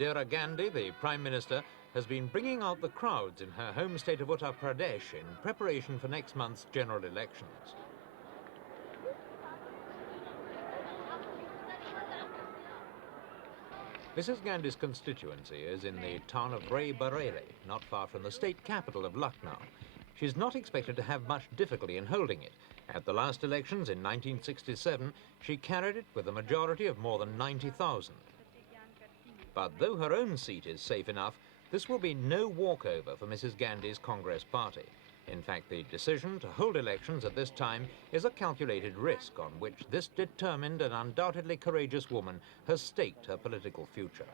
Indira Gandhi, the Prime Minister, has been bringing out the crowds in her home state of Uttar Pradesh in preparation for next month's general elections. Mrs. Gandhi's constituency is in the town of Ray Bareli, not far from the state capital of Lucknow. She's not expected to have much difficulty in holding it. At the last elections in 1967, she carried it with a majority of more than 90,000. But though her own seat is safe enough, this will be no walkover for Mrs. Gandhi's Congress party. In fact, the decision to hold elections at this time is a calculated risk on which this determined and undoubtedly courageous woman has staked her political future.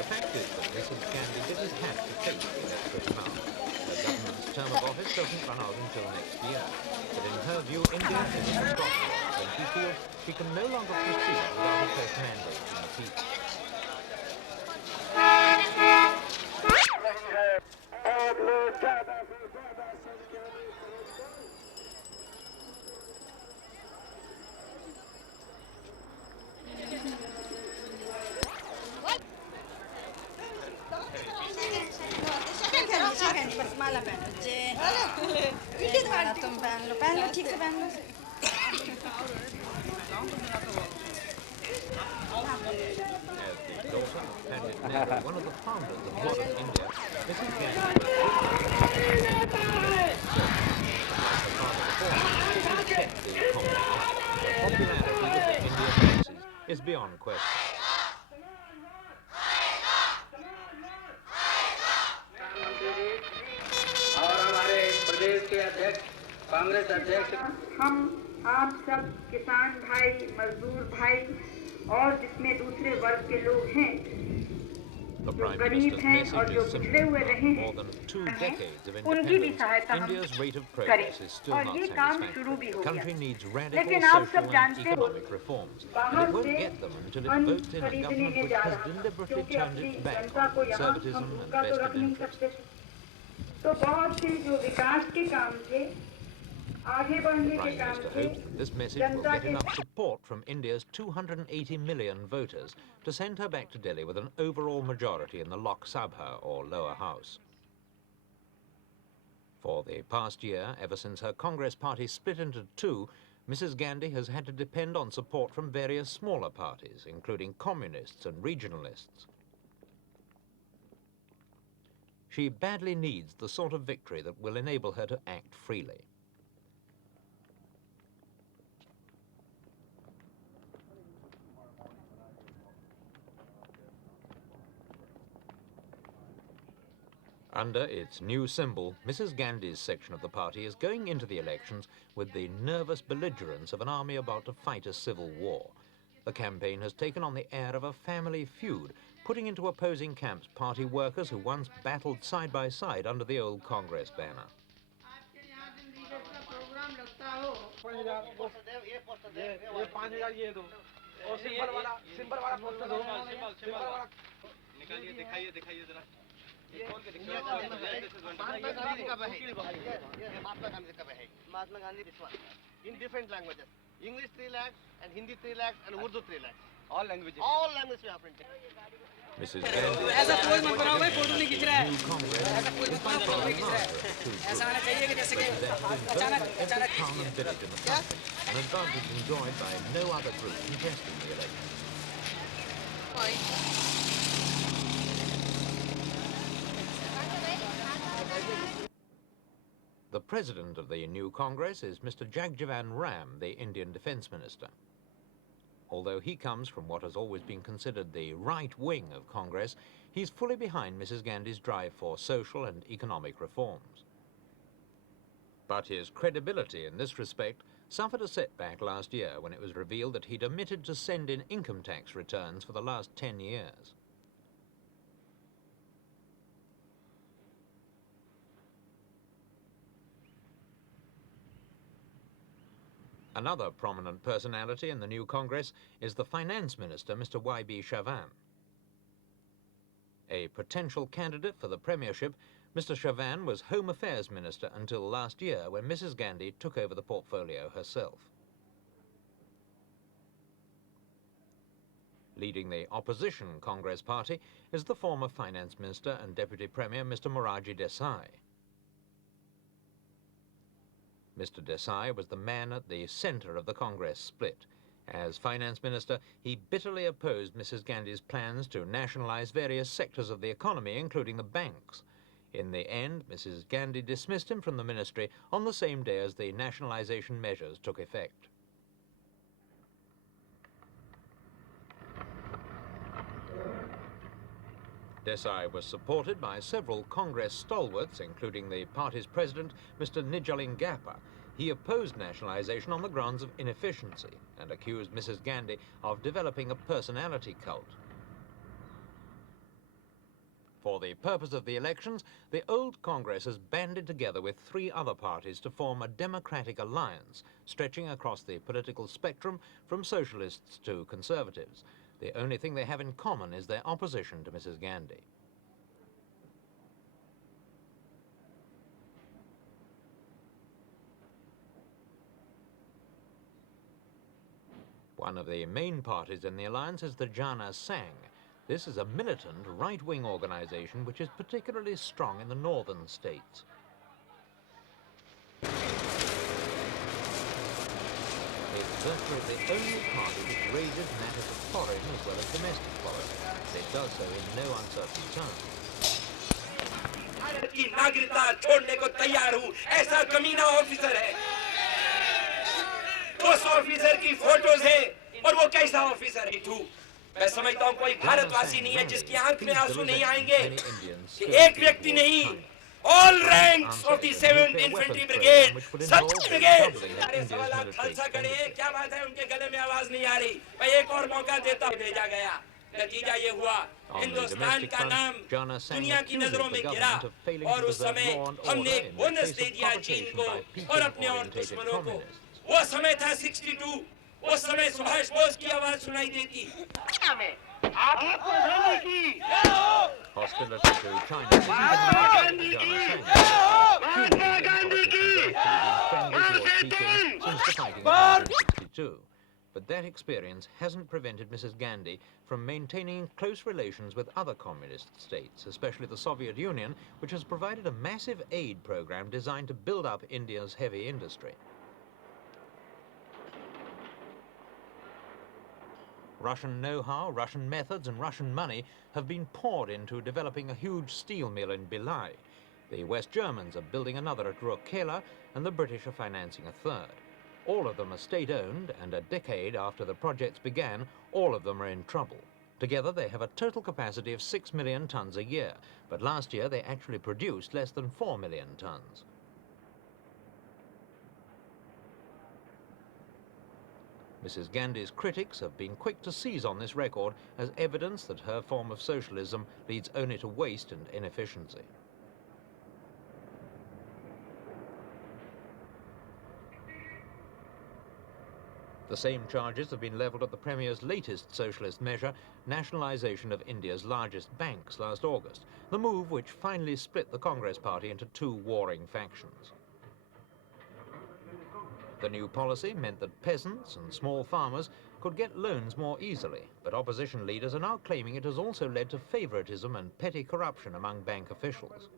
The fact is that Mrs. Gandhi didn't have to face the electorate power. Her government's term of office doesn't run out until next year. But in her view, India is in the crossroads, and she feels she can no longer proceed without a fresh mandate from the people. माला पहनो जे तुम पहन लो ठीक से पहन लो As the daughter of Pandit Nehru, one of the founders of modern India, Mrs. Gandhi the popularity that India faces is beyond question. Congress अध्यक्ष हम आप सब किसान भाई मजदूर भाई और जितने दूसरे वर्ग के लोग हैं जो गरीब हैं और जो पिछड़े हुए रहे हैं उनकी भी सहायता हम करें और ये काम शुरू भी हो गया लेकिन आप सब जानते हो बाहर से अन्न खरीदने में जा रहा क्योंकि अपनी जनता को यहाँ हम भूखा तो रख नहीं सकते तो बहुत से जो विकास के काम थे The Prime Minister hopes that this message will get enough support from India's 280 million voters to send her back to Delhi with an overall majority in the Lok Sabha or lower house. For the past year, ever since her Congress party split into two, Mrs. Gandhi has had to depend on support from various smaller parties, including communists and regionalists. She badly needs the sort of victory that will enable her to act freely. Under its new symbol, Mrs. Gandhi's section of the party is going into the elections with the nervous belligerence of an army about to fight a civil war. The campaign has taken on the air of a family feud, putting into opposing camps party workers who once battled side by side under the old Congress banner. Mahatma Gandhi विश्वास in different languages English 3 lakhs and Hindi 3 lakhs and Urdu 3 lakhs all languages we are printing Mrs. Gandhi ऐसा pose मत बनाओ भाई photo नहीं खींच रहा है ऐसा पोज मत बनाओ फोटो नहीं खींच रहा है ऐसा होना चाहिए कि जैसे कि अचानक an advantage enjoyed by no other group contesting the election. The president of the new Congress is Mr. Jagjivan Ram, the Indian Defence Minister. Although he comes from what has always been considered the right wing of Congress, he's fully behind Mrs. Gandhi's drive for social and economic reforms. But his credibility in this respect suffered a setback last year when it was revealed that he'd omitted to send in income tax returns for the last 10 years. Another prominent personality in the new Congress is the Finance Minister, Mr. Y.B. Chavan. A potential candidate for the premiership, Mr. Chavan was Home Affairs Minister until last year when Mrs. Gandhi took over the portfolio herself. Leading the opposition Congress party is the former Finance Minister and Deputy Premier, Mr. Morarji Desai. Mr. Desai was the man at the centre of the Congress split. As Finance Minister, he bitterly opposed Mrs. Gandhi's plans to nationalise various sectors of the economy, including the banks. In the end, Mrs. Gandhi dismissed him from the ministry on the same day as the nationalisation measures took effect. Desai was supported by several Congress stalwarts, including the party's president, Mr. Nijalingappa. He opposed nationalisation on the grounds of inefficiency and accused Mrs. Gandhi of developing a personality cult. For the purpose of the elections, the old Congress has banded together with 3 other parties to form a democratic alliance, stretching across the political spectrum from socialists to conservatives. The only thing they have in common is their opposition to Mrs. Gandhi. One of the main parties in the alliance is the Jana Sangh. This is a militant right-wing organisation which is particularly strong in the northern states. It's virtually the only party which raises matters of foreign as well as domestic politics. It does so in no uncertain terms. Bharat की नागरिकता छोड़ने को तैयार हूं, ऐसा कमीना officer है। उस ऑफिसर की फोटोज है और वो कैसा ऑफिसर है तू? मैं समझता हूं कोई भारतवासी नहीं है जिसकी आंख में आंसू नहीं आएंगे कि एक व्यक्ति नहीं, all ranks of the 7th Infantry Brigade, such brigade। अरे सवाल खालसा खड़े हैं, क्या बात है उनके गले में आवाज नहीं आ रही? मैं एक और मौका देता भेजा गया। नतीजा ये हुआ, हिंदुस्तान का नाम दुनिया की नजरों में गिरा और उस समय हमने बोनस दे दिया चीन को और अपने और दुश्मनों को। वो समय था 62, उस समय सुभाष बोस की आवाज सुनाई देती। आपको गांधी की Hostility to China is Mahatma Gandhi की since the fighting in 1962. But that experience hasn't prevented Mrs. Gandhi from maintaining close relations with other communist states, especially the Soviet Union, which has provided a massive aid program designed to build up India's heavy industry. Russian know-how, Russian methods and Russian money have been poured into developing a huge steel mill in Bhilai. The West Germans are building another at Rourkela, and the British are financing a third. All of them are state-owned, and a decade after the projects began, all of them are in trouble. Together they have a total capacity of 6 million tons a year, but last year they actually produced less than 4 million tons. Mrs. Gandhi's critics have been quick to seize on this record as evidence that her form of socialism leads only to waste and inefficiency. The same charges have been levelled at the Premier's latest socialist measure, nationalisation of India's largest banks last August, the move which finally split the Congress party into 2 warring factions. The new policy meant that peasants and small farmers could get loans more easily, but opposition leaders are now claiming it has also led to favouritism and petty corruption among bank officials.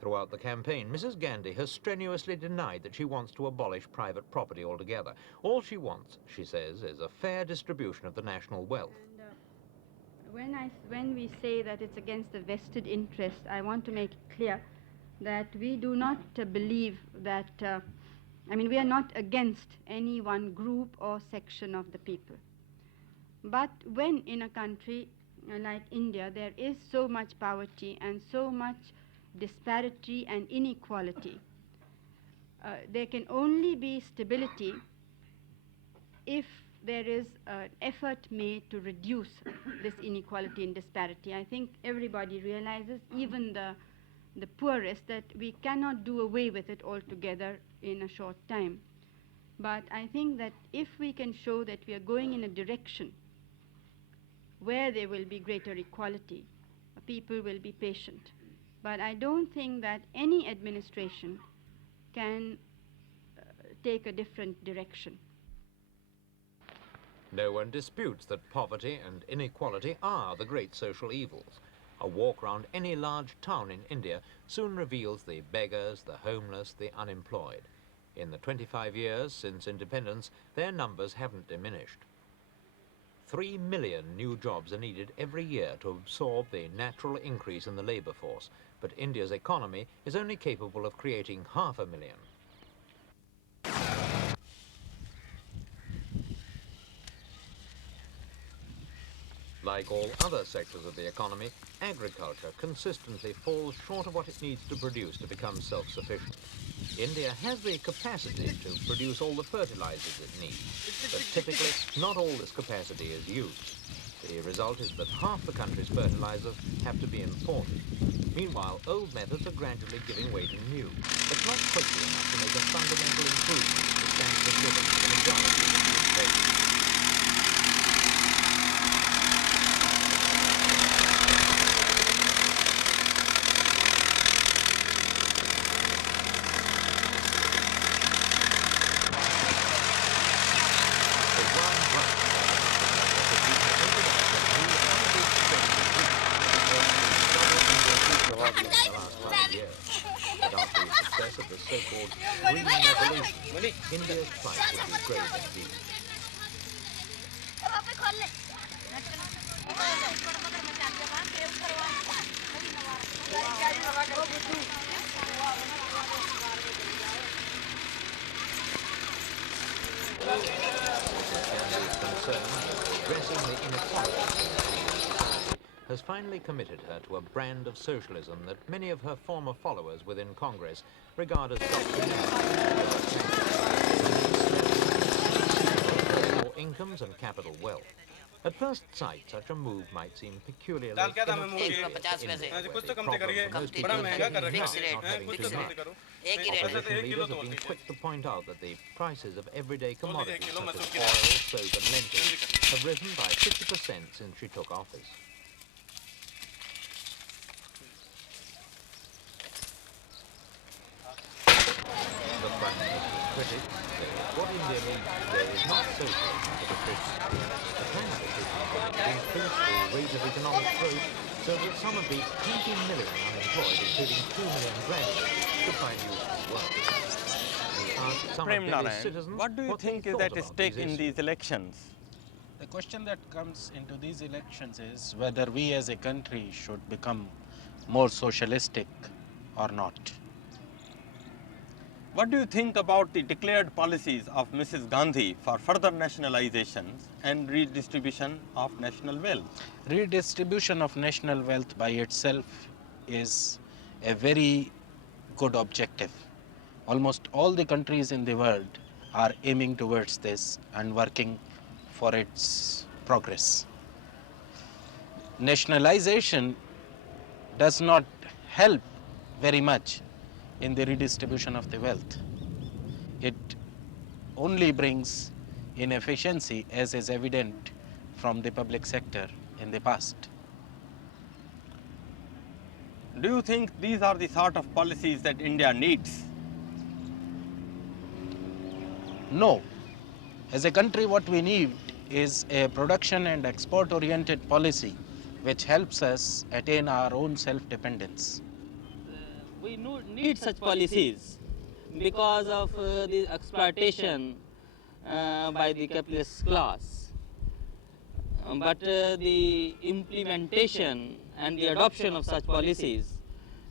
Throughout the campaign, Mrs. Gandhi has strenuously denied that she wants to abolish private property altogether. All she wants, she says, is a fair distribution of the national wealth. And when we say that it's against the vested interest, I want to make it clear that we do not believe that, we are not against any one group or section of the people. But when in a country like India there is so much poverty and so much disparity and inequality, there can only be stability if there is an effort made to reduce this inequality and disparity. I think everybody realizes, even the poorest, that we cannot do away with it altogether in a short time. But I think that if we can show that we are going in a direction where there will be greater equality, people will be patient. But I don't think that any administration can take a different direction. No one disputes that poverty and inequality are the great social evils. A walk round any large town in India soon reveals the beggars, the homeless, the unemployed. In the 25 years since independence, their numbers haven't diminished. 3 million new jobs are needed every year to absorb the natural increase in the labour force, but India's economy is only capable of creating 500,000. Like all other sectors of the economy, agriculture consistently falls short of what it needs to produce to become self-sufficient. India has the capacity to produce all the fertilizers it needs, but typically not all this capacity is used. The result is that half the country's fertilizers have to be imported. Meanwhile, old methods are gradually giving way to new, but not quickly enough to make a fundamental improvement in the standard of living for the majority of the states. Of the so-called green revolution, India's plight would be grave indeed. Gandhi's concern with addressing the inequalities in Indian society has finally committed her to a brand of socialism that many of her former followers within Congress regard as doctrinary, more incomes and capital wealth. At first sight, such a move might seem peculiarly inappropriate for India, where the problem for most people is getting enough, not having too much. Opposition leaders have been quick to point out that the prices of everyday commodities such as oil, soap and lentils have risen by 50% since she took office. The Prime Minister's critics say that what India needs today is not socialism but efficiency. The Prime Minister should increase the rate of economic growth so that some of the 20 million unemployed, including 2 million graduates, could find useful work. We asked some of Delhi's citizens what do you think is at stake in these elections? The question that comes into these elections is whether we as a country should become more socialistic or not. What do you think about the declared policies of Mrs. Gandhi for further nationalizations and redistribution of national wealth? Redistribution of national wealth by itself is a very good objective. Almost all the countries in the world are aiming towards this and working for its progress. Nationalization does not help very much in the redistribution of the wealth. It only brings inefficiency, as is evident from the public sector in the past. Do you think these are the sort of policies that India needs? No. As a country, what we need is a production and export oriented policy which helps us attain our own self-dependence. We need such policies because of the exploitation by the capitalist class. But the implementation and the adoption of such policies,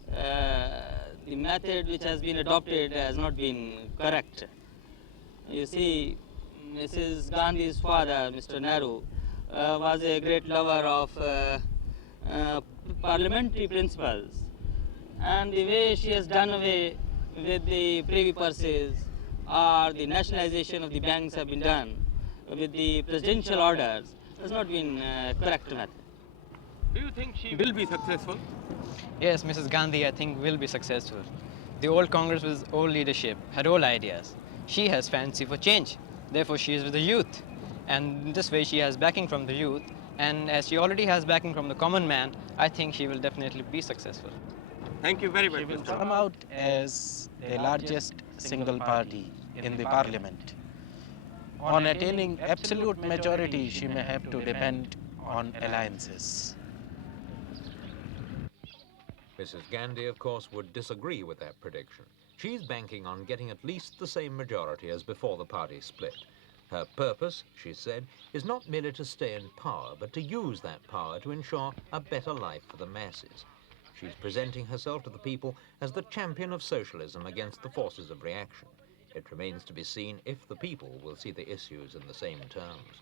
the method which has been adopted has not been correct. You see, Mrs. Gandhi's father, Mr. Nehru, was a great lover of parliamentary principles. And the way she has done away with the privy purses or the nationalization of the banks have been done with the presidential orders has not been correct method. Do you think she will be successful? Yes, Mrs. Gandhi, I think, will be successful. The old Congress with old leadership had old ideas. She has fancy for change. Therefore, she is with the youth. And this way, she has backing from the youth. And as she already has backing from the common man, I think she will definitely be successful. Thank you very much. She will come out as the largest single party in the parliament. on attaining absolute majority, she may have to depend on alliances. Mrs. Gandhi, of course, would disagree with that prediction. She's banking on getting at least the same majority as before the party split. Her purpose, she said, is not merely to stay in power, but to use that power to ensure a better life for the masses. She's presenting herself to the people as the champion of socialism against the forces of reaction. It remains to be seen if the people will see the issues in the same terms.